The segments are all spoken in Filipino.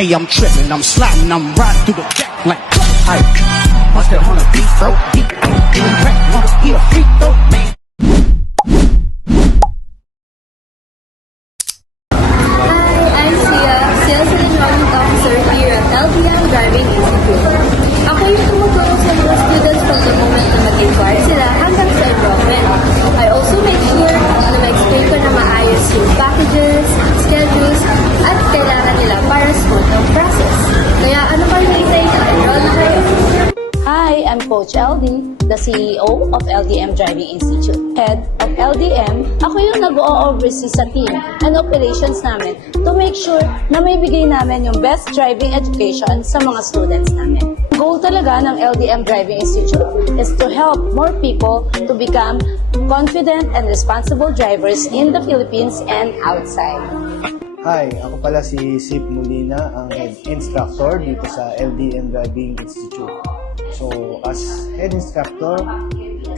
Hey, I'm tripping, I'm sliding, I'm riding through the deck like hype. Must have on a beat, bro. Deep, getting wreck, wanna eat a free throw, man. Hi, I'm Sia, Sales and Enrollment Officer here at LDM Driving Institute. Ako yung tumutulong sa mga students from the moment na mag-inquire sila hanggang sa enrollment. I also make sure na ma-explain ko na maayos yung packages, schedules, at kailangan nila para smooth ang process. Kaya ano pa yung hintay na enroll na kayo? Hi, I'm Coach LD, the CEO of LDM Driving Institute. Head of LDM, ako yung nag-o-oversee sa team and operations namin to make sure na may bigay namin yung best driving education sa mga students namin. Goal talaga ng LDM Driving Institute is to help more people to become confident and responsible drivers in the Philippines and outside. Hi, ako pala si Sip Molina, ang head instructor dito sa LDM Driving Institute. So, as head instructor,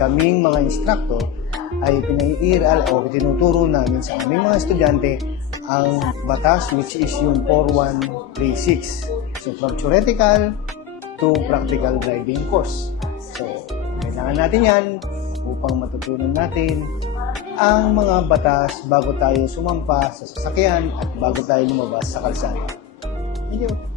kaming mga instructor ay pinaiiral o tinuturo namin sa aming mga estudyante ang batas, which is yung 4136. So, from theoretical to practical driving course. So, kailangan natin yan upang matutunan natin ang mga batas bago tayo sumampa sa sasakyan at bago tayo lumabas sa kalsada. Thank you.